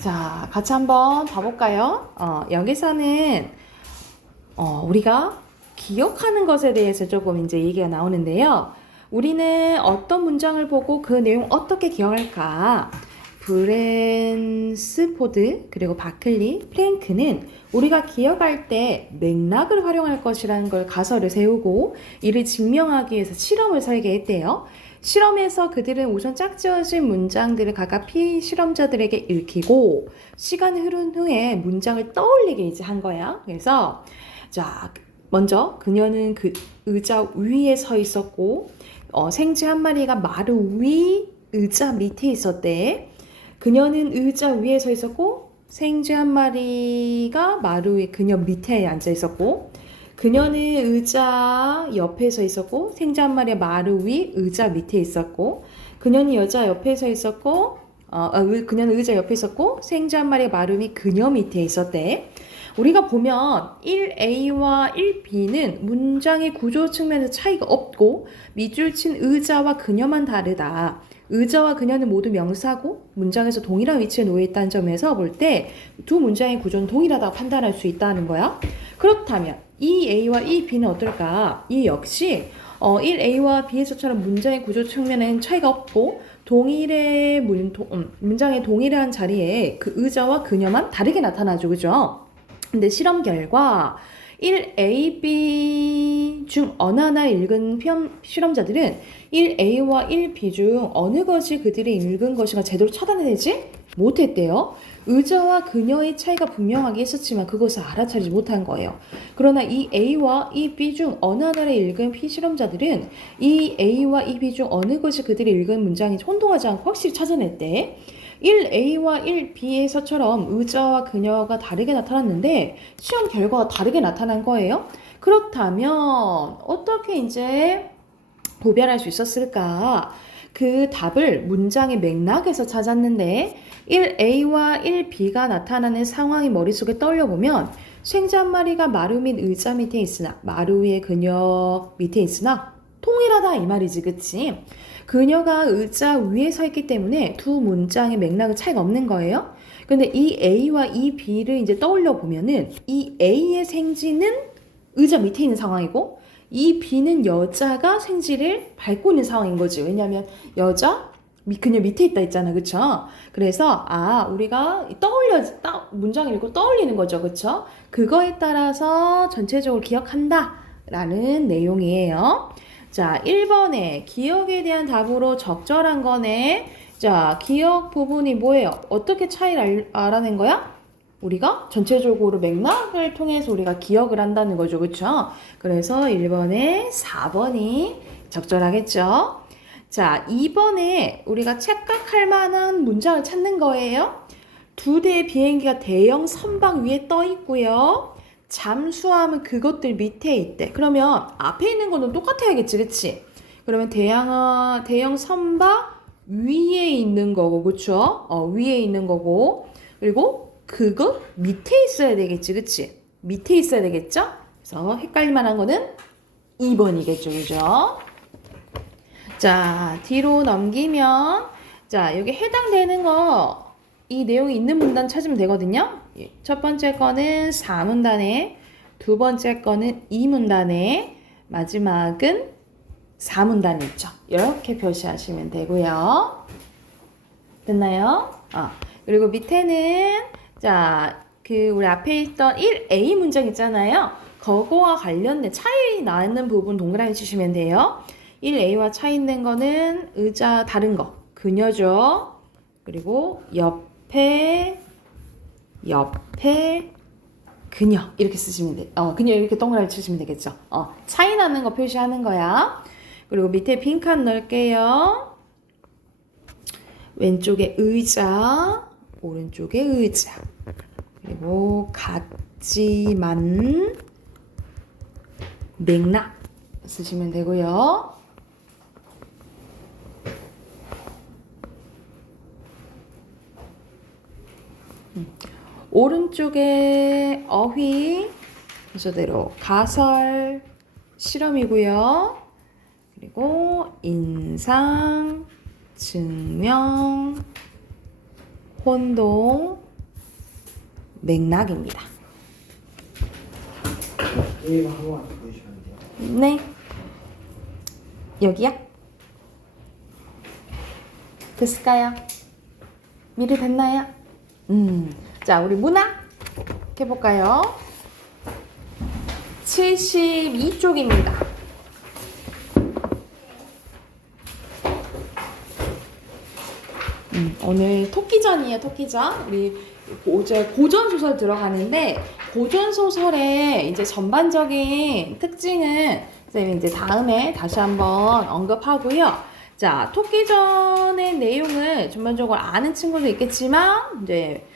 자, 같이 한번 봐볼까요? 여기서는 우리가 기억하는 것에 대해서 조금 이제 얘기가 나오는데요. 우리는 어떤 문장을 보고 그 내용 어떻게 기억할까? 브랜스포드 그리고 바클리, 프랭크는 우리가 기억할 때 맥락을 활용할 것이라는 걸 가설을 세우고 이를 증명하기 위해서 실험을 설계했대요. 실험에서 그들은 우선 짝지어진 문장들을 각각 피실험자들에게 읽히고 시간이 흐른 후에 문장을 떠올리게 이제 한 거야. 그래서 자, 먼저 그녀는 그 의자 위에 서 있었고 생쥐 한 마리가 마루 위 의자 밑에 있었대. 그녀는 의자 위에 서 있었고 생쥐 한 마리가 마루 위 그녀 밑에 앉아 있었고 그녀는 의자 옆에 서 있었고 생쥐 한 마리가 마루 위 의자 밑에 있었고 그녀는 여자 옆에 서 있었고 그녀는 의자 옆에 있었고 생쥐 한 마리가 마루 위 그녀 밑에 있었대. 우리가 보면 1A와 1B는 문장의 구조 측면에서 차이가 없고 밑줄 친 의자와 그녀만 다르다. 의자와 그녀는 모두 명사고 문장에서 동일한 위치에 놓여 있다는 점에서 볼 때 두 문장의 구조는 동일하다고 판단할 수 있다는 거야. 그렇다면 이 A와 이 B는 어떨까? 이 역시 1A와 B에서처럼 문장의 구조 측면에는 차이가 없고 동일의 문장의 동일한 자리에 그 의자와 그녀만 다르게 나타나죠. 그죠? 근데 실험 결과 1AB 중 어느 하나를 읽은 실험자들은 1A와 1B 중 어느 것이 그들이 읽은 것인가 제대로 차단해내지 못했대요. 의자와 그녀의 차이가 분명하게 있었지만 그것을 알아차리지 못한 거예요. 그러나 이 A와 이 B 중 어느 하나를 읽은 피실험자들은 이 A와 이 B 중 어느 것이 그들이 읽은 문장이 혼동하지 않고 확실히 찾아냈대. 1A와 1B에서처럼 의자와 그녀가 다르게 나타났는데 시험 결과가 다르게 나타난 거예요. 그렇다면 어떻게 이제 구별할 수 있었을까? 그 답을 문장의 맥락에서 찾았는데 1A와 1B가 나타나는 상황이 머릿속에 떠올려보면 생쥐 한 마리가 마루 및 의자 밑에 있으나 마루 위에 그녀 밑에 있으나 통일하다 이 말이지, 그치? 그녀가 의자 위에 서 있기 때문에 두 문장의 맥락은 차이가 없는 거예요. 근데 이 A와 이 B를 이제 떠올려 보면은 이 A의 생쥐는 의자 밑에 있는 상황이고 이 B는 여자가 생쥐를 밟고 있는 상황인 거지. 왜냐하면 그녀 밑에 있다 했잖아, 그쵸? 그래서 우리가 문장을 읽고 떠올리는 거죠, 그쵸? 그거에 따라서 전체적으로 기억한다라는 내용이에요. 자, 1번에 기억에 대한 답으로 적절한 거네. 자, 기억 부분이 뭐예요? 어떻게 차이를 알아낸 거야? 우리가 전체적으로 맥락을 통해서 우리가 기억을 한다는 거죠. 그쵸? 그래서 1번에 4번이 적절하겠죠? 자, 2번에 우리가 착각할 만한 문장을 찾는 거예요. 두 대의 비행기가 대형 선박 위에 떠 있고요. 잠수함은 그것들 밑에 있대. 그러면 앞에 있는 거는 똑같아야겠지, 그치? 그러면 대형 선박 위에 있는 거고, 그쵸? 위에 있는 거고. 그리고 그거 밑에 있어야 되겠지, 그치? 밑에 있어야 되겠죠? 그래서 헷갈릴 만한 거는 2번이겠죠, 그죠? 자, 뒤로 넘기면, 자, 여기 해당되는 거, 이 내용이 있는 문단 찾으면 되거든요. 첫 번째 거는 4문단에, 두 번째 거는 2문단에, 마지막은 4문단에 있죠. 이렇게 표시하시면 되고요. 됐나요? 그리고 밑에는, 자, 우리 앞에 있던 1A 문장 있잖아요. 그거와 관련된 차이 나는 부분 동그라미 치시면 돼요. 1A와 차이 있는 거는 의자 다른 거, 그녀죠. 그리고 옆에 그녀 이렇게 쓰시면 돼. 그녀 이렇게 동그라미 치시면 되겠죠. 차이 나는 거 표시하는 거야. 그리고 밑에 빈칸 넣을게요. 왼쪽에 의자, 오른쪽에 의자. 그리고 같지만 맥락 쓰시면 되고요. 오른쪽에 어휘 순서대로 가설 실험이고요. 그리고 인상, 증명, 혼동, 맥락입니다. A 한 번만 더 보여주시면 돼요. 네. 여기요? 됐을까요? 미리 됐나요? 자, 우리 문화 해볼까요? 72쪽입니다. 오늘 토끼전이에요, 토끼전. 우리 고전 소설 들어가는데, 고전 소설의 이제 전반적인 특징은 선생님이 이제 다음에 다시 한번 언급하고요. 자, 토끼전의 내용을 전반적으로 아는 친구도 있겠지만, 이제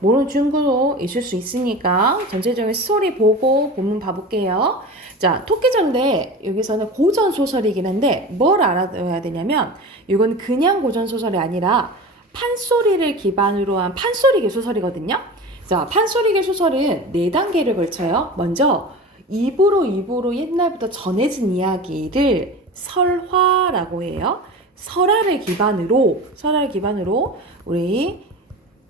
모르는 친구도 있을 수 있으니까 전체적인 스토리 보고 본문 봐볼게요. 자, 토끼전인데 여기서는 고전 소설이긴 한데 뭘 알아둬야 되냐면 이건 그냥 고전 소설이 아니라 판소리를 기반으로 한 판소리계 소설이거든요. 자, 판소리계 소설은 4단계를 걸쳐요. 먼저 입으로 옛날부터 전해진 이야기를 설화라고 해요. 설화를 기반으로 우리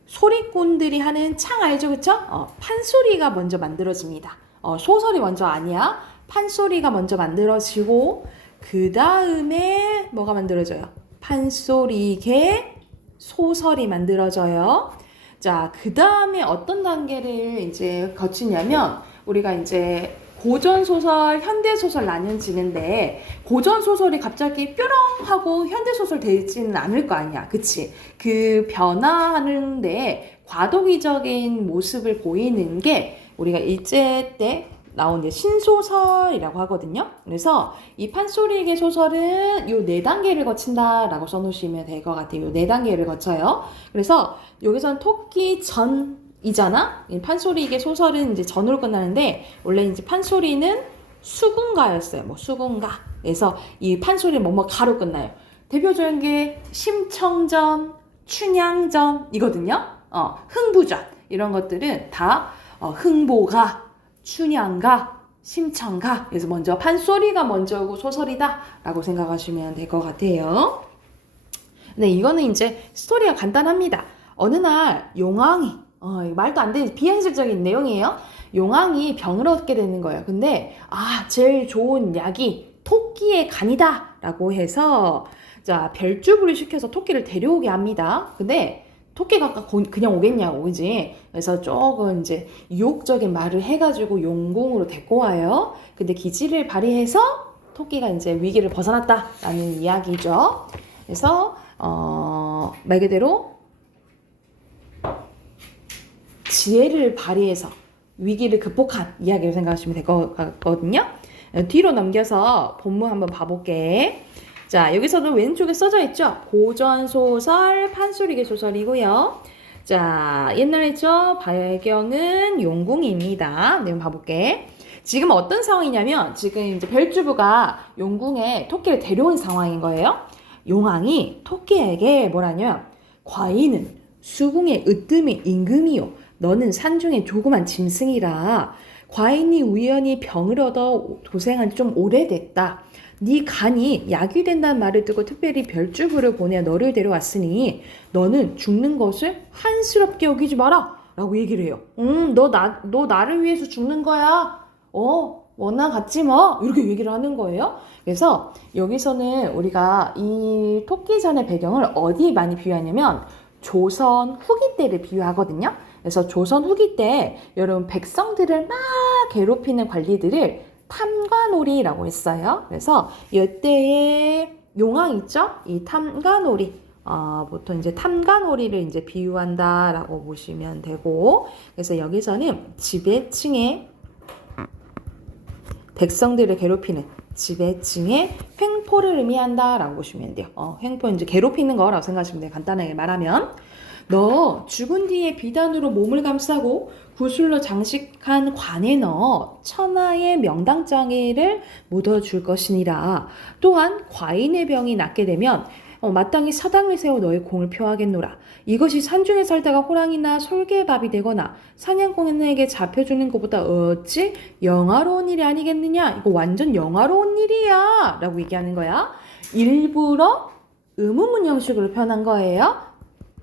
소리꾼들이 하는 창 알죠, 그쵸? 판소리가 먼저 만들어집니다. 소설이 먼저 아니야. 판소리가 먼저 만들어지고 그 다음에 뭐가 만들어져요? 판소리계 소설이 만들어져요. 자, 그 다음에 어떤 단계를 이제 거치냐면 우리가 이제 고전소설, 현대소설 나뉘어지는데 고전소설이 갑자기 뾰롱 하고 현대소설 되지는 않을 거 아니야. 그치? 그 변화하는데 과도기적인 모습을 보이는 게 우리가 일제 때 나온 신소설이라고 하거든요. 그래서 이 판소리계 소설은 요 4단계를 거친다라고 써놓으시면 될 것 같아요. 요 4단계를 거쳐요. 그래서 여기선 토끼 전 이잖아? 판소리계 소설은 이제 전으로 끝나는데, 원래 이제 판소리는 수군가였어요. 뭐 수군가. 그래서 이 판소리 가로 끝나요. 대표적인 게 심청전, 춘향전 이거든요. 흥부전. 이런 것들은 다 흥보가, 춘향가, 심청가. 그래서 먼저 판소리가 먼저고 소설이다 라고 생각하시면 될 것 같아요. 네, 이거는 이제 스토리가 간단합니다. 어느 날 용왕이 말도 안 되는 비현실적인 내용이에요. 용왕이 병을 얻게 되는 거예요. 근데 제일 좋은 약이 토끼의 간이다 라고 해서 자, 별주부를 시켜서 토끼를 데려오게 합니다. 근데 토끼가 그냥 오겠냐고, 그지? 그래서 조금 이제 유혹적인 말을 해가지고 용궁으로 데리고 와요. 근데 기지를 발휘해서 토끼가 이제 위기를 벗어났다라는 이야기죠. 그래서 말 그대로 지혜를 발휘해서 위기를 극복한 이야기로 생각하시면 될 것 같거든요. 뒤로 넘겨서 본문 한번 봐볼게. 자, 여기서도 왼쪽에 써져 있죠. 고전소설, 판소리계 소설이고요. 자, 옛날이죠. 배경은 용궁입니다. 내용 봐볼게. 지금 어떤 상황이냐면 지금 이제 별주부가 용궁에 토끼를 데려온 상황인 거예요. 용왕이 토끼에게 뭐라냐면 과인은 수궁의 으뜸이 임금이요. 너는 산중에 조그만 짐승이라. 과인이 우연히 병을 얻어 도생한 지 좀 오래됐다. 네 간이 약이 된다는 말을 듣고 특별히 별주부를 보내 너를 데려왔으니 너는 죽는 것을 한스럽게 여기지 마라 라고 얘기를 해요. 너 나를 위해서 죽는 거야. 원나 같지 뭐. 이렇게 얘기를 하는 거예요. 그래서 여기서는 우리가 이 토끼전의 배경을 어디에 많이 비유하냐면 조선 후기 때를 비유하거든요. 그래서 조선 후기 때 여러분 백성들을 막 괴롭히는 관리들을 탐관오리라고 했어요. 그래서 이때의 용왕 있죠? 이 탐관오리, 보통 이제 탐관오리를 이제 비유한다라고 보시면 되고, 그래서 여기서는 지배층의 백성들을 괴롭히는 지배층의 횡포를 의미한다라고 보시면 돼요. 횡포 이제 괴롭히는 거라고 생각하시면 돼요. 간단하게 말하면. 너 죽은 뒤에 비단으로 몸을 감싸고 구슬로 장식한 관에 넣어 천하의 명당장애를 묻어줄 것이니라. 또한 과인의 병이 낫게 되면 마땅히 사당을 세워 너의 공을 표하겠노라. 이것이 산중에 살다가 호랑이나 솔개밥이 되거나 사냥꾼에게 잡혀주는 것보다 어찌 영화로운 일이 아니겠느냐. 이거 완전 영화로운 일이야 라고 얘기하는 거야. 일부러 의문문 형식으로 표현한 거예요.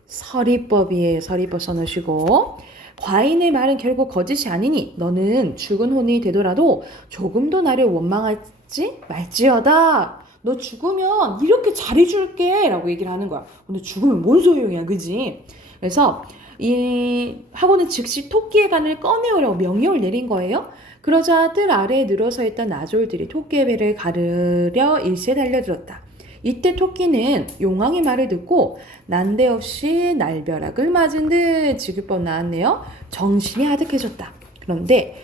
서리법이에요. 서리법 써놓으시고. 과인의 말은 결국 거짓이 아니니 너는 죽은 혼이 되더라도 조금도 나를 원망하지 말지어다. 너 죽으면 이렇게 잘해줄게 라고 얘기를 하는 거야. 근데 죽으면 뭔 소용이야, 그지? 그래서 이 하고는 즉시 토끼의 간을 꺼내오라고 명령을 내린 거예요. 그러자 뜰 아래에 늘어서 있던 나졸들이 토끼의 배를 가르려 일시에 달려들었다. 이때 토끼는 용왕의 말을 듣고 난데없이 날벼락을 맞은 듯 지글뻔 나왔네요. 정신이 아득해졌다. 그런데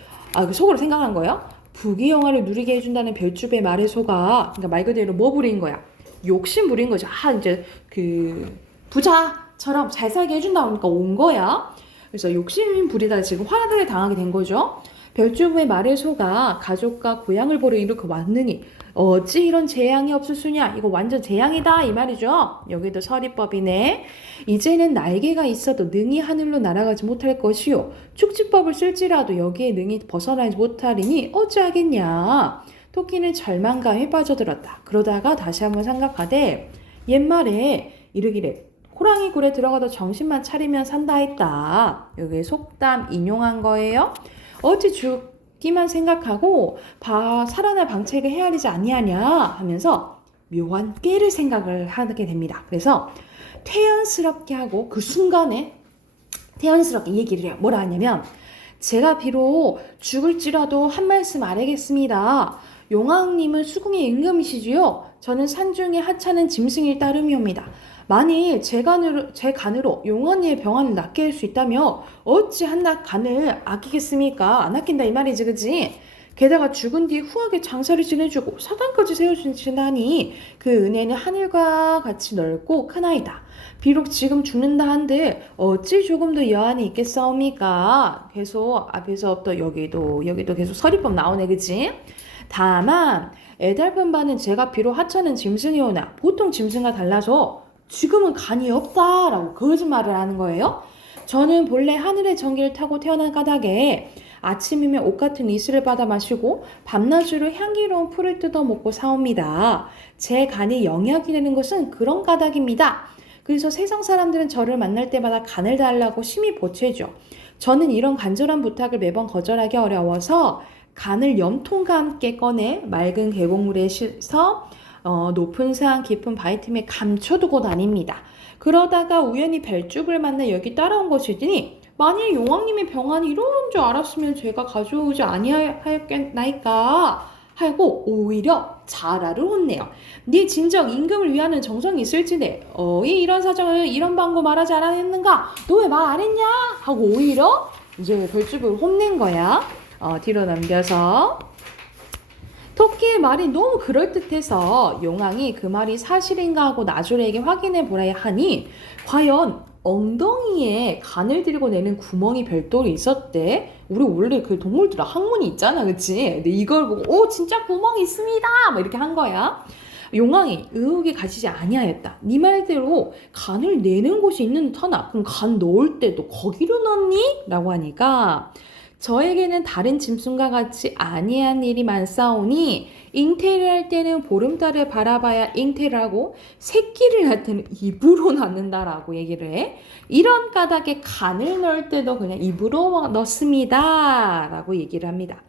속으로 생각한 거예요. 부귀영화를 누리게 해준다는 별주의 말에 속아, 그러니까 말 그대로 뭐 부린 거야? 욕심 부린 거죠. 이제 그 부자처럼 잘 살게 해준다 보니까 온 거야. 그래서 욕심 부리다가 지금 화를 당하게 된 거죠. 별주부의 말에 속아 가족과 고향을 보러 이렇게 왔느니 어찌 이런 재앙이 없을 수냐. 이거 완전 재앙이다 이 말이죠. 여기도 서리법이네. 이제는 날개가 있어도 능히 하늘로 날아가지 못할 것이요 축지법을 쓸지라도 여기에 능히 벗어나지 못하리니 어찌하겠냐. 토끼는 절망감에 빠져들었다. 그러다가 다시 한번 생각하되 옛말에 이르기를 호랑이 굴에 들어가도 정신만 차리면 산다 했다. 여기 속담 인용한 거예요. 어찌 죽기만 생각하고 살아날 방책을 헤아리지 아니하냐 하면서 묘한 꾀를 생각을 하게 됩니다. 그래서 태연스럽게 하고 그 순간에 태연스럽게 얘기를 해요. 뭐라 하냐면 제가 비록 죽을지라도 한 말씀 아뢰겠습니다. 용왕님은 수궁의 임금이시지요. 저는 산중에 하찮은 짐승일 따름이옵니다. 만일 제 간으로 용왕님의 병환을 낫게 할 수 있다며 어찌 한낱 간을 아끼겠습니까? 안 아낀다 이 말이지, 그지? 게다가 죽은 뒤 후하게 장사를 지내주고 사당까지 세워주시다니 그 은혜는 하늘과 같이 넓고 크나이다. 비록 지금 죽는다 한들 어찌 조금 더 여한이 있겠사옵니까? 계속 앞에서 또 여기도 계속 서리법 나오네, 그지? 다만 애달픈 바는 제가 비록 하찮은 짐승이오나 보통 짐승과 달라서 지금은 간이 없다라고 거짓말을 하는 거예요. 저는 본래 하늘의 전기를 타고 태어난 까닭에 아침이면 옷 같은 이슬을 받아 마시고 밤낮으로 향기로운 풀을 뜯어 먹고 사옵니다. 제 간이 영약이 되는 것은 그런 까닭입니다. 그래서 세상 사람들은 저를 만날 때마다 간을 달라고 심히 보채죠. 저는 이런 간절한 부탁을 매번 거절하기 어려워서 간을 염통과 함께 꺼내 맑은 계곡물에 씻어 높은 산 깊은 바위 틈에 감춰두고 다닙니다. 그러다가 우연히 별죽을 만나 여기 따라온 것이니 만일 용왕님의 병환이 이런 줄 알았으면 제가 가져오지 아니하였겠나이까 하고 오히려 자라를 혼내요. 네 진정 임금을 위하는 정성이 있을지네 이런 사정을 이런 방구 말하지 않았는가? 너 왜 말 안 했냐? 하고 오히려 이제 별죽을 혼낸 거야. 뒤로 넘겨서 토끼의 말이 너무 그럴듯해서 용왕이 그 말이 사실인가 하고 나졸에게 확인해 보라 하니 과연 엉덩이에 간을 들고 내는 구멍이 별도로 있었대. 우리 원래 그 동물들 항문이 있잖아, 그치? 근데 이걸 보고 진짜 구멍이 있습니다 막 이렇게 한 거야. 용왕이 의혹이 가시지 아니하였다. 네 말대로 간을 내는 곳이 있는 듯하나 그럼 간 넣을 때도 거기로 넣니? 라고 하니까 저에게는 다른 짐승과 같이 아니한 일이 많사오니 잉태를 할 때는 보름달을 바라봐야 잉태를 하고 새끼를 낳을 때는 입으로 낳는다라고 얘기를 해. 이런 까닭에 간을 넣을 때도 그냥 입으로 넣습니다 라고 얘기를 합니다.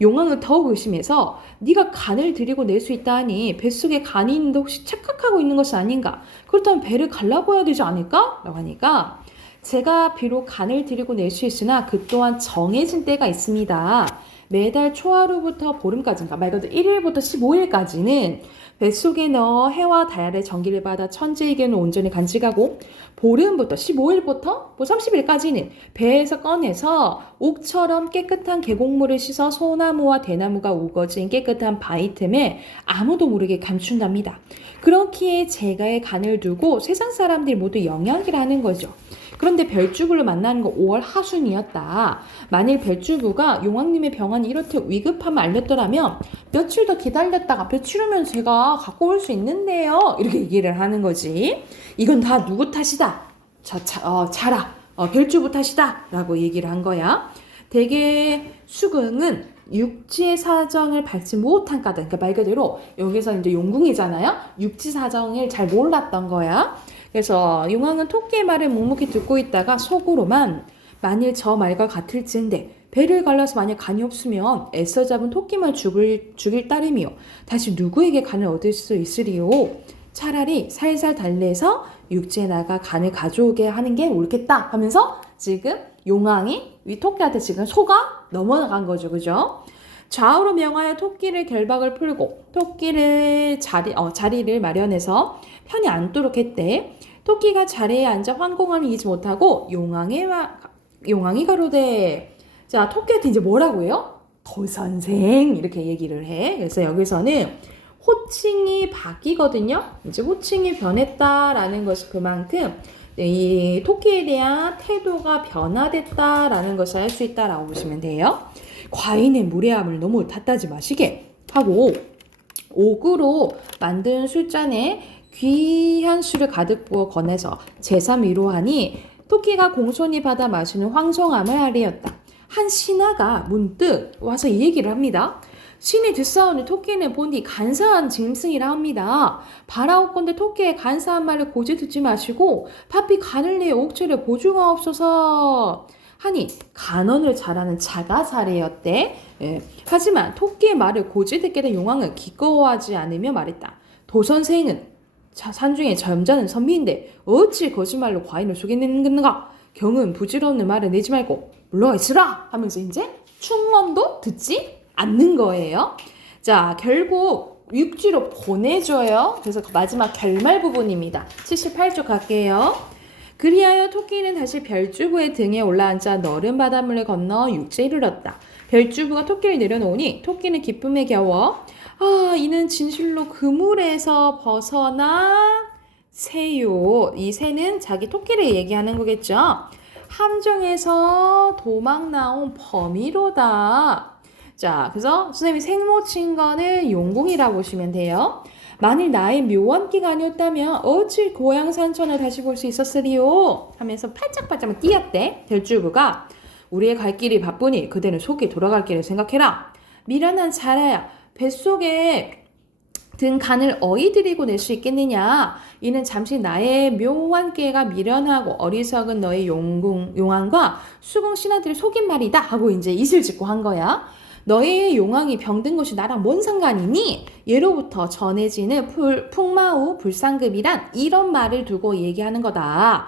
용왕은 더욱 의심해서 네가 간을 들이고 낼 수 있다니 뱃속에 간이 있는데 혹시 착각하고 있는 것이 아닌가? 그렇다면 배를 갈라봐야 되지 않을까? 라고 하니까 제가 비록 간을 들이고 낼 수 있으나 그 또한 정해진 때가 있습니다. 매달 초하루부터 보름까지인가 말 그대로 1일부터 15일까지는 뱃속에 넣어 해와 달의 전기를 받아 천지에게는 온전히 간직하고 보름부터 15일부터 30일까지는 배에서 꺼내서 옥처럼 깨끗한 계곡물을 씻어 소나무와 대나무가 우거진 깨끗한 바위 틈에 아무도 모르게 감춘답니다. 그렇기에 제가의 간을 두고 세상 사람들이 모두 영약이라 하는 거죠. 그런데 별주부를 만나는 건 5월 하순이었다. 만일 별주부가 용왕님의 병환이 이렇게 위급함을 알렸더라면 며칠 더 기다렸다가 며칠 후면 제가 갖고 올 수 있는데요. 이렇게 얘기를 하는 거지. 이건 다 누구 탓이다. 자라. 별주부 탓이다. 라고 얘기를 한 거야. 대개 수긍은 육지의 사정을 밟지 못한 까닭. 그러니까 말 그대로 여기서 이제 용궁이잖아요. 육지 사정을 잘 몰랐던 거야. 그래서 용왕은 토끼의 말을 묵묵히 듣고 있다가 속으로만 만일 저 말과 같을진데 배를 갈라서 만약 간이 없으면 애써 잡은 토끼만 죽일 따름이요. 다시 누구에게 간을 얻을 수 있으리요. 차라리 살살 달래서 육지에 나가 간을 가져오게 하는 게 옳겠다 하면서 지금 용왕이 이 토끼한테 지금 속아 넘어간 거죠. 그죠? 좌우로 명하여 토끼를 결박을 풀고 토끼를 자리를 마련해서 편히 앉도록 했대. 토끼가 자리에 앉아 황공함을 이기지 못하고 용왕이 가로되. 자, 토끼한테 이제 뭐라고 해요? 도선생 이렇게 얘기를 해. 그래서 여기서는 호칭이 바뀌거든요. 이제 호칭이 변했다라는 것이 그만큼 이 토끼에 대한 태도가 변화됐다라는 것을 알 수 있다라고 보시면 돼요. 과인의 무례함을 너무 탓하지 마시게 하고 옥으로 만든 술잔에 귀한 술을 가득 부어 건네서 제삼 위로하니 토끼가 공손히 받아 마시는 황송함을 아뢰었다. 한 신하가 문득 와서 이 얘기를 합니다. 신이 듣사오니 토끼는 본디 간사한 짐승이라 합니다. 바라옵건대 토끼의 간사한 말을 고지 듣지 마시고 파피 간을 내어 옥체를 보증하옵소서 하니 간언을 잘하는 자가 사례였대. 하지만 토끼의 말을 고지 듣게 된 용왕은 기꺼워하지 않으며 말했다. 도선생은 산중에 점잖은 선비인데 어찌 거짓말로 과인을 속이는가? 경은 부질없는 말을 내지 말고 물러가 있으라 하면서 이제 충언도 듣지 않는 거예요. 자, 결국 육지로 보내줘요. 그래서 마지막 결말 부분입니다. 78쪽 갈게요. 그리하여 토끼는 다시 별주부의 등에 올라앉아 너른 바닷물을 건너 육지에 이르렀다. 별주부가 토끼를 내려놓으니 토끼는 기쁨에 겨워 이는 진실로 그물에서 벗어나 새요. 이 새는 자기 토끼를 얘기하는 거겠죠. 함정에서 도망 나온 범이로다. 자, 그래서 선생님이 생모친 거는 용궁이라고 보시면 돼요. 만일 나의 묘원기가 아니었다면 어찌 고향 산천을 다시 볼 수 있었으리요? 하면서 팔짝팔짝 뛰었대. 별주부가 우리의 갈 길이 바쁘니 그대는 속히 돌아갈 길을 생각해라. 미련한 자라야 뱃속에 든 간을 어이들이고 낼 수 있겠느냐? 이는 잠시 나의 묘환계가 미련하고 어리석은 너의 용왕과 수궁 신하들을 속인 말이다 하고 이제 이슬 짓고 한 거야. 너의 용왕이 병든 것이 나랑 뭔 상관이니? 예로부터 전해지는 풍마우 불상급이란 이런 말을 두고 얘기하는 거다.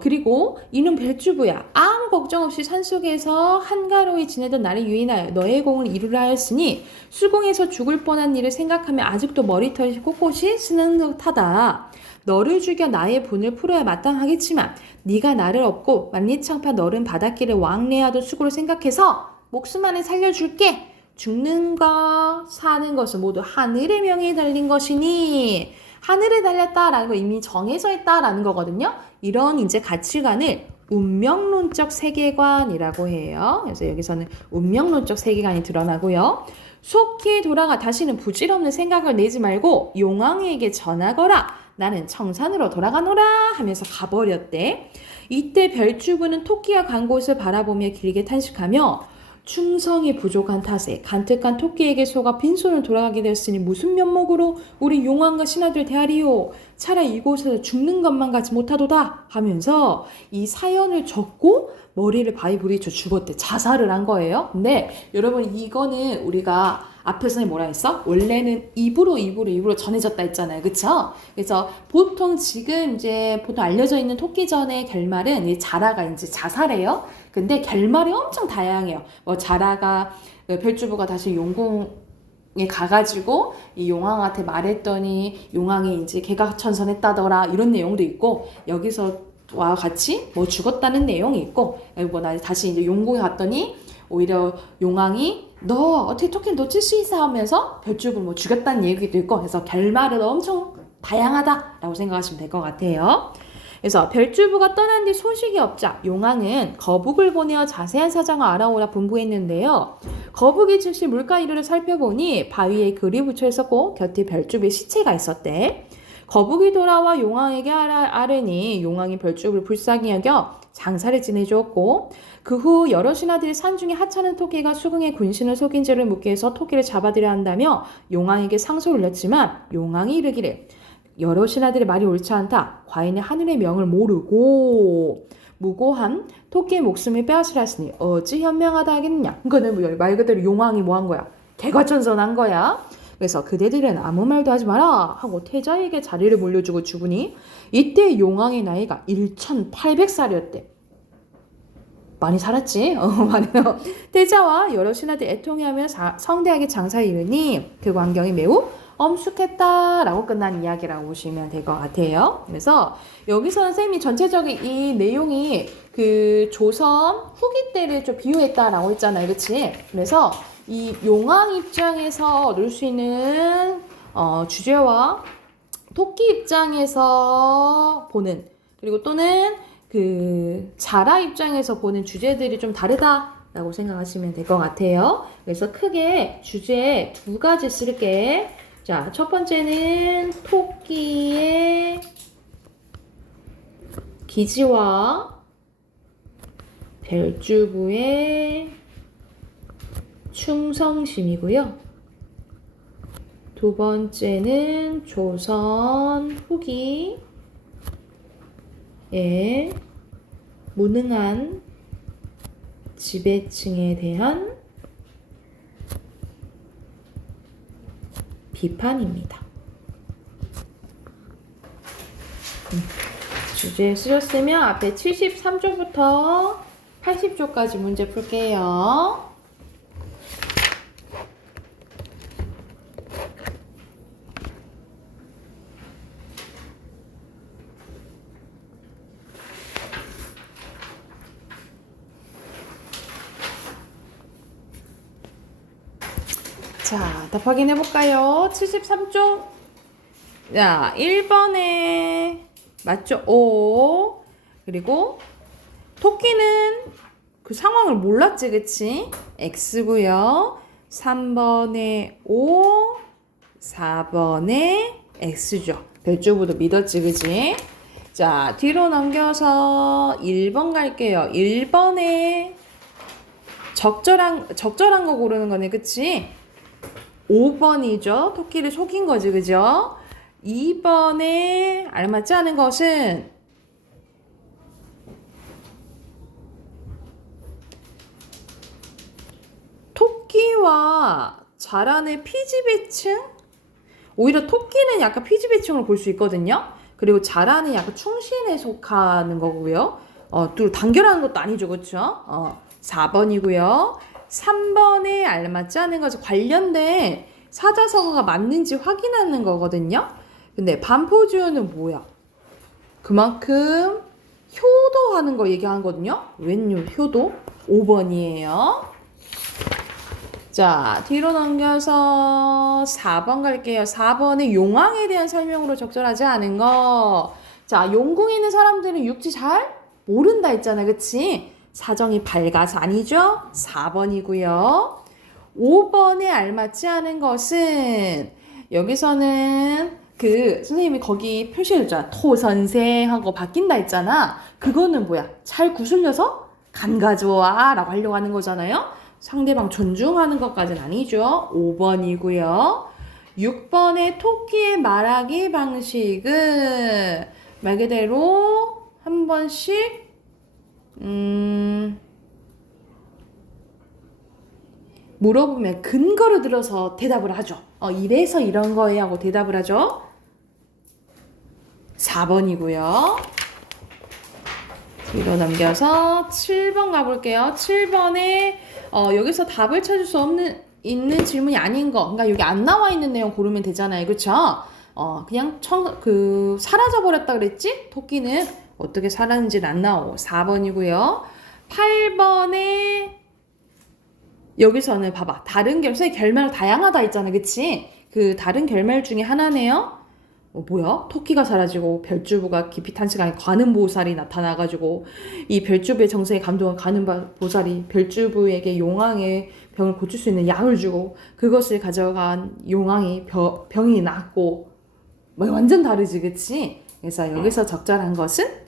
그리고 이는 별주부야. 아무 걱정 없이 산속에서 한가로이 지내던 나를 유인하여 너의 공을 이루려 하였으니 수공에서 죽을 뻔한 일을 생각하며 아직도 머리털이 꼿꼿이 쓰는 듯하다. 너를 죽여 나의 분을 풀어야 마땅하겠지만 네가 나를 업고 만리창파 너른 바닷길을 왕래하던 수고를 생각해서 목숨 안에 살려줄게. 죽는 것, 사는 것은 모두 하늘의 명예에 달린 것이니 하늘에 달렸다라는 거 이미 정해져 있다라는 거거든요. 이런 이제 가치관을 운명론적 세계관이라고 해요. 그래서 여기서는 운명론적 세계관이 드러나고요. 속히 돌아가 다시는 부질없는 생각을 내지 말고 용왕에게 전하거라. 나는 청산으로 돌아가노라 하면서 가버렸대. 이때 별주부는 토끼가 간 곳을 바라보며 길게 탄식하며 충성이 부족한 탓에 간특한 토끼에게 속아 빈손을 돌아가게 되었으니 무슨 면목으로 우리 용왕과 신하들 대하리요. 차라리 이곳에서 죽는 것만 가지 못하도다 하면서 이 사연을 적고 머리를 바위 부딪혀 죽었대. 자살을 한 거예요. 근데 여러분 이거는 우리가 앞에 선생님 뭐라 했어? 원래는 입으로 전해졌다 했잖아요. 그쵸? 그래서 보통 지금 이제 보통 알려져 있는 토끼전의 결말은 이 자라가 이제 자살해요. 근데 결말이 엄청 다양해요. 뭐 자라가 별주부가 다시 용궁에 가가지고 이 용왕한테 말했더니 용왕이 이제 개각천선했다더라 이런 내용도 있고 여기서 와 같이 뭐 죽었다는 내용이 있고 뭐 나 다시 이제 용궁에 갔더니 오히려 용왕이 너 어떻게 토끼를 놓칠 수 있어 하면서 별주부를 뭐 죽였다는 얘기도 있고 그래서 결말은 엄청 다양하다라고 생각하시면 될 것 같아요. 그래서 별주부가 떠난 뒤 소식이 없자 용왕은 거북을 보내어 자세한 사정을 알아오라 분부했는데요. 거북이 즉시 물가 이르를 살펴보니 바위에 글이 붙여 있었고 곁에 별주부의 시체가 있었대. 거북이 돌아와 용왕에게 아뢰니 용왕이 별주부를 불쌍히 여겨 장사를 지내주었고 그 후 여러 신하들이 산중에 하찮은 토끼가 수궁의 군신을 속인 죄를 묻게 해서 토끼를 잡아들여야 한다며 용왕에게 상소를 올렸지만 용왕이 이르기를 여러 신하들의 말이 옳지 않다. 과인의 하늘의 명을 모르고 무고한 토끼의 목숨을 빼앗으려 했으니 어찌 현명하다 하겠느냐. 그거는 말 그대로 용왕이 뭐 한 거야? 개과천선한 거야. 그래서 그대들은 아무 말도 하지 마라 하고 태자에게 자리를 물려주고 죽으니 이때 용왕의 나이가 1800살이었대. 많이 살았지? 많이. 태자와 여러 신하들 애통해하며 성대하게 장사에 이르니 그 광경이 매우 엄숙했다라고 끝난 이야기라고 보시면 될 것 같아요. 그래서 여기서는 쌤이 전체적인 이 내용이 그 조선 후기 때를 좀 비유했다라고 했잖아요. 그치? 그래서 이 용왕 입장에서 얻을 수 있는 주제와 토끼 입장에서 보는 그리고 또는 그 자라 입장에서 보는 주제들이 좀 다르다라고 생각하시면 될 것 같아요. 그래서 크게 주제 두 가지 쓸게. 자, 첫 번째는 토끼의 기지와 별주부의 충성심이고요. 두 번째는 조선 후기의 무능한 지배층에 대한 비판입니다. 주제 쓰셨으면 앞에 73조부터 80조까지 문제 풀게요. 자, 답 확인해 볼까요? 73조. 자, 1번에 맞죠? O. 그리고 토끼는 그 상황을 몰랐지, 그치? X고요. 3번에 O, 4번에 X죠. 별주부도 믿었지, 그치? 자, 뒤로 넘겨서 1번 갈게요. 1번에 적절한 거 고르는 거네, 그치? 5번이죠. 토끼를 속인 거지, 그죠? 2번에 알맞지 않은 것은 토끼와 자란의 피지배층? 오히려 토끼는 약간 피지배층으로 볼 수 있거든요. 그리고 자란은 약간 충신에 속하는 거고요. 또 단결하는 것도 아니죠, 그쵸? 4번이고요. 3번에 알맞지 않은 것은 관련된 사자성어가 맞는지 확인하는 거거든요. 근데 반포주어는 뭐야? 그만큼 효도하는 거 얘기하거든요. 웬요 효도? 5번이에요. 자, 뒤로 넘겨서 4번 갈게요. 4번에 용왕에 대한 설명으로 적절하지 않은 거. 자, 용궁에 있는 사람들은 육지 잘 모른다 했잖아, 그치? 사정이 밝아서 아니죠? 4번이고요. 5번에 알맞지 않은 것은 여기서는 그 선생님이 거기 표시해줬잖아. 토선생하고 바뀐다 했잖아. 그거는 뭐야? 잘 구슬려서 간 가져와 라고 하려고 하는 거잖아요. 상대방 존중하는 것까지는 아니죠. 5번이고요. 6번의 토끼의 말하기 방식은 말 그대로 한 번씩 물어보면 근거를 들어서 대답을 하죠. 이래서 이런 거예요 하고 대답을 하죠. 4번이고요. 뒤로 넘겨서 7번 가볼게요. 7번에 여기서 답을 찾을 수 있는 질문이 아닌 거, 그러니까 여기 안 나와 있는 내용 고르면 되잖아요, 그렇죠? 그냥 사라져 버렸다 그랬지? 토끼는 어떻게 살았는지는 안 나오고. 4번이고요. 8번에 여기서는 봐봐, 다른 결말 다양하다 했잖아, 그치? 그 다른 결말 중에 하나네요. 뭐야? 토끼가 사라지고 별주부가 깊이 탄식하는 관음보살이 나타나가지고 이 별주부의 정성에 감동한 관음보살이 별주부에게 용왕의 병을 고칠 수 있는 약을 주고 그것을 가져간 용왕이 병이 낫고 뭐 완전 다르지, 그치? 그래서 여기서 적절한 것은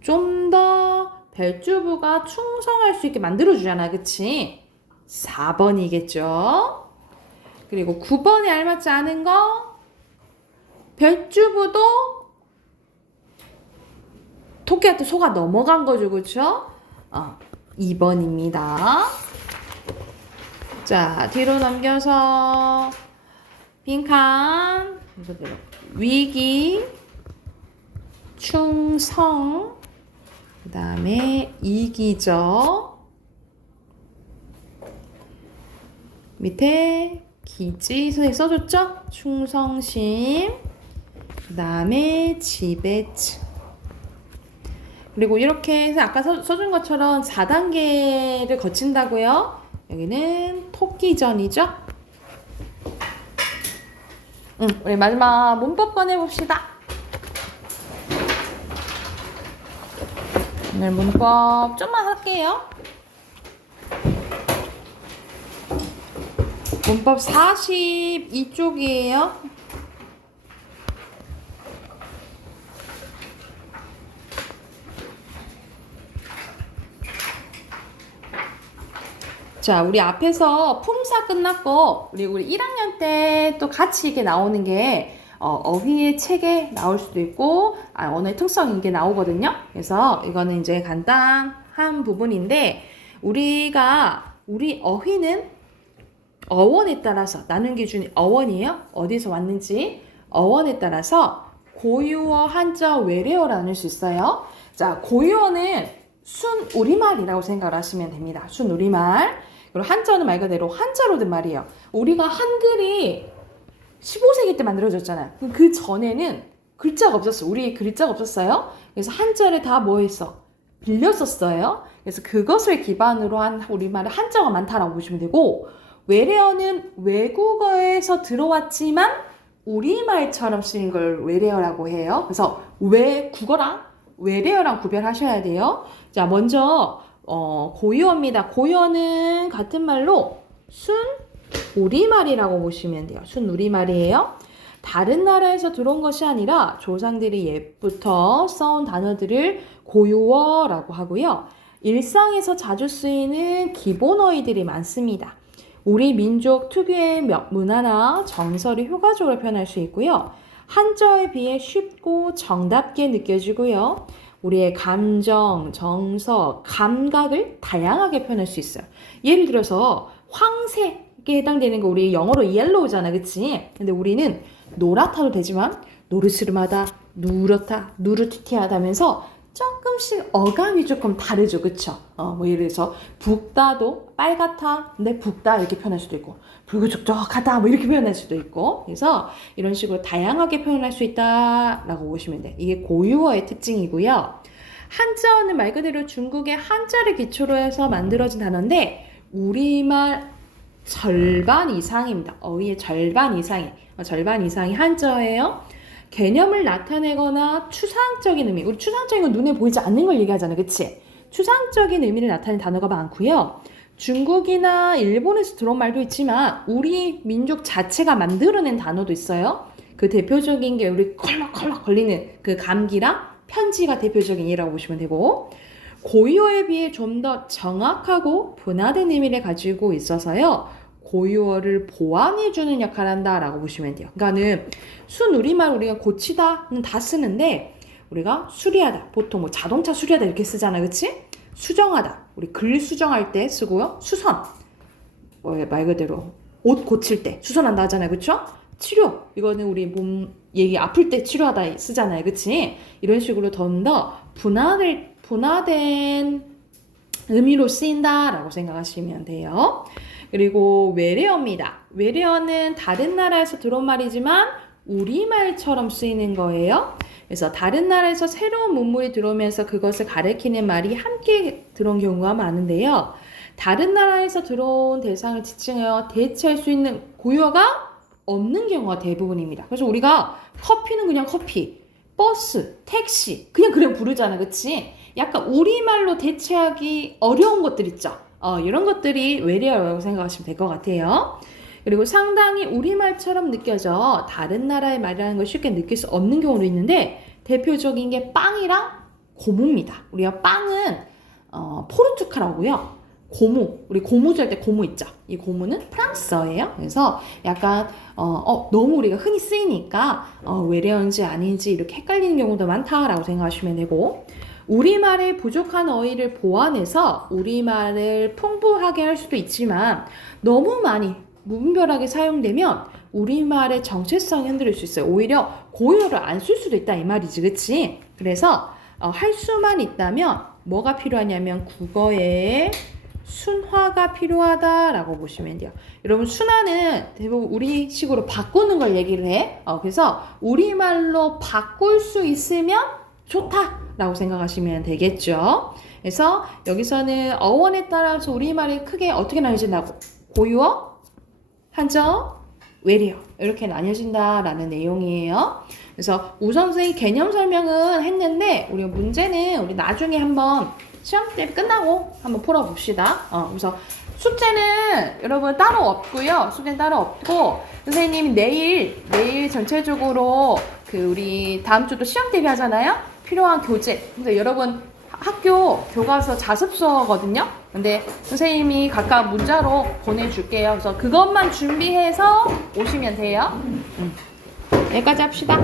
좀 더 별주부가 충성할 수 있게 만들어주잖아, 그치? 4번이겠죠? 그리고 9번에 알맞지 않은 거 별주부도 토끼한테 소가 넘어간 거죠, 그쵸? 2번입니다. 자, 뒤로 넘겨서 빈칸 이거대로 위기, 충성, 그 다음에 이기적, 밑에 기지 선생님 써줬죠? 충성심, 그 다음에 지배층. 그리고 이렇게 해서 아까 써준 것처럼 4단계를 거친다고요. 여기는 토끼전이죠. 우리 마지막 문법 꺼내봅시다. 오늘 문법 좀만 할게요. 문법 42쪽이에요. 자, 우리 앞에서 품사 끝났고, 우리 1학년 때 또 같이 이게 나오는 게, 어휘의 책에 나올 수도 있고, 언어의 특성인 게 나오거든요. 그래서 이거는 이제 간단한 부분인데, 우리 어휘는 어원에 따라서, 나눈 기준이 어원이에요. 어디서 왔는지, 어원에 따라서 고유어, 한자어, 외래어를 나눌 수 있어요. 자, 고유어는 순 우리말이라고 생각을 하시면 됩니다. 순 우리말. 그리고 한자어는 말 그대로 한자로 된 말이에요. 우리가 한글이 15세기 때 만들어졌잖아요. 그 전에는 글자가 없었어요. 우리 글자가 없었어요. 그래서 한자를 다 뭐 했어? 빌렸었어요. 그래서 그것을 기반으로 한 우리말은 한자가 많다라고 보시면 되고, 외래어는 외국어에서 들어왔지만 우리말처럼 쓰인 걸 외래어라고 해요. 그래서 국어랑 외래어랑 구별하셔야 돼요. 자, 먼저 고유어입니다. 고유어는 같은 말로 순 우리말이라고 보시면 돼요. 순 우리말이에요. 다른 나라에서 들어온 것이 아니라 조상들이 옛부터 써온 단어들을 고유어라고 하고요. 일상에서 자주 쓰이는 기본 어휘들이 많습니다. 우리 민족 특유의 문화나 정서를 효과적으로 표현할 수 있고요. 한자어에 비해 쉽고 정답게 느껴지고요. 우리의 감정, 정서, 감각을 다양하게 표현할 수 있어요. 예를 들어서 황색에 해당되는 거 우리 영어로 yellow잖아, 그치? 근데 우리는 노랗다도 되지만 노르스름하다, 누렇다, 누르티티하다 하면서 조금씩 어감이 조금 다르죠, 그쵸? 뭐 예를 들어서 붓다도 빨갛다, 근데 붓다 이렇게 표현할 수도 있고, 붉은촉촉하다 뭐 이렇게 표현할 수도 있고, 그래서 이런 식으로 다양하게 표현할 수 있다라고 보시면 돼. 이게 고유어의 특징이고요. 한자어는 말 그대로 중국의 한자를 기초로 해서 만들어진 단어인데 우리말 절반 이상입니다. 어휘의 절반 이상이 한자어예요. 개념을 나타내거나 추상적인 의미, 우리 추상적인 건 눈에 보이지 않는 걸 얘기하잖아요, 그치? 추상적인 의미를 나타내는 단어가 많고요. 중국이나 일본에서 들어온 말도 있지만 우리 민족 자체가 만들어낸 단어도 있어요. 그 대표적인 게 우리 컬럭컬럭 걸리는 그 감기랑 편지가 대표적인 예라고 보시면 되고, 고유어에 비해 좀 더 정확하고 분화된 의미를 가지고 있어서요. 고유어를 보완해주는 역할을 한다라고 보시면 돼요. 그러니까는 순우리말 우리가 고치다는 다 쓰는데 우리가 수리하다, 보통 뭐 자동차 수리하다 이렇게 쓰잖아, 그치? 수정하다, 우리 글 수정할 때 쓰고요. 수선, 말 그대로 옷 고칠 때 수선한다 하잖아요, 그쵸? 치료, 이거는 우리 몸 얘기 아플 때 치료하다 쓰잖아요, 그치? 이런 식으로 좀 더 분화된 의미로 쓰인다라고 생각하시면 돼요. 그리고 외래어입니다. 외래어는 다른 나라에서 들어온 말이지만 우리말처럼 쓰이는 거예요. 그래서 다른 나라에서 새로운 문물이 들어오면서 그것을 가리키는 말이 함께 들어온 경우가 많은데요. 다른 나라에서 들어온 대상을 지칭하여 대체할 수 있는 고유어가 없는 경우가 대부분입니다. 그래서 우리가 커피는 그냥 커피, 버스, 택시 그냥 부르잖아, 그치? 약간 우리말로 대체하기 어려운 것들 있죠. 이런 것들이 외래어라고 생각하시면 될 것 같아요. 그리고 상당히 우리말처럼 느껴져 다른 나라의 말이라는 걸 쉽게 느낄 수 없는 경우도 있는데 대표적인 게 빵이랑 고무입니다. 우리가 빵은 포르투갈어고요. 고무, 우리 고무줄 할 때 고무 있죠. 이 고무는 프랑스어예요. 그래서 약간 너무 우리가 흔히 쓰이니까 외래어인지 아닌지 이렇게 헷갈리는 경우도 많다라고 생각하시면 되고, 우리말의 부족한 어휘를 보완해서 우리말을 풍부하게 할 수도 있지만 너무 많이 무분별하게 사용되면 우리말의 정체성이 흔들릴 수 있어요. 오히려 고유어를 안 쓸 수도 있다 이 말이지, 그치? 그래서 할 수만 있다면 뭐가 필요하냐면 국어의 순화가 필요하다라고 보시면 돼요. 여러분 순화는 대부분 우리식으로 바꾸는 걸 얘기를 해. 그래서 우리말로 바꿀 수 있으면 좋다라고 생각하시면 되겠죠. 그래서 여기서는 어원에 따라서 우리말이 크게 어떻게 나뉘어진다고? 고유어, 한자어, 외래어 이렇게 나뉘어진다라는 내용이에요. 그래서 우선 선생님이 개념 설명은 했는데 우리 문제는 우리 나중에 한번 시험 때 끝나고 한번 풀어봅시다. 그래서 숙제는 여러분 따로 없고요. 숙제는 따로 없고 선생님이 내일 전체적으로 그 우리 다음 주도 시험 대비하잖아요. 필요한 교재. 근데 여러분 학교 교과서 자습서거든요. 근데 선생님이 각각 문자로 보내줄게요. 그래서 그것만 준비해서 오시면 돼요. 여기까지 합시다.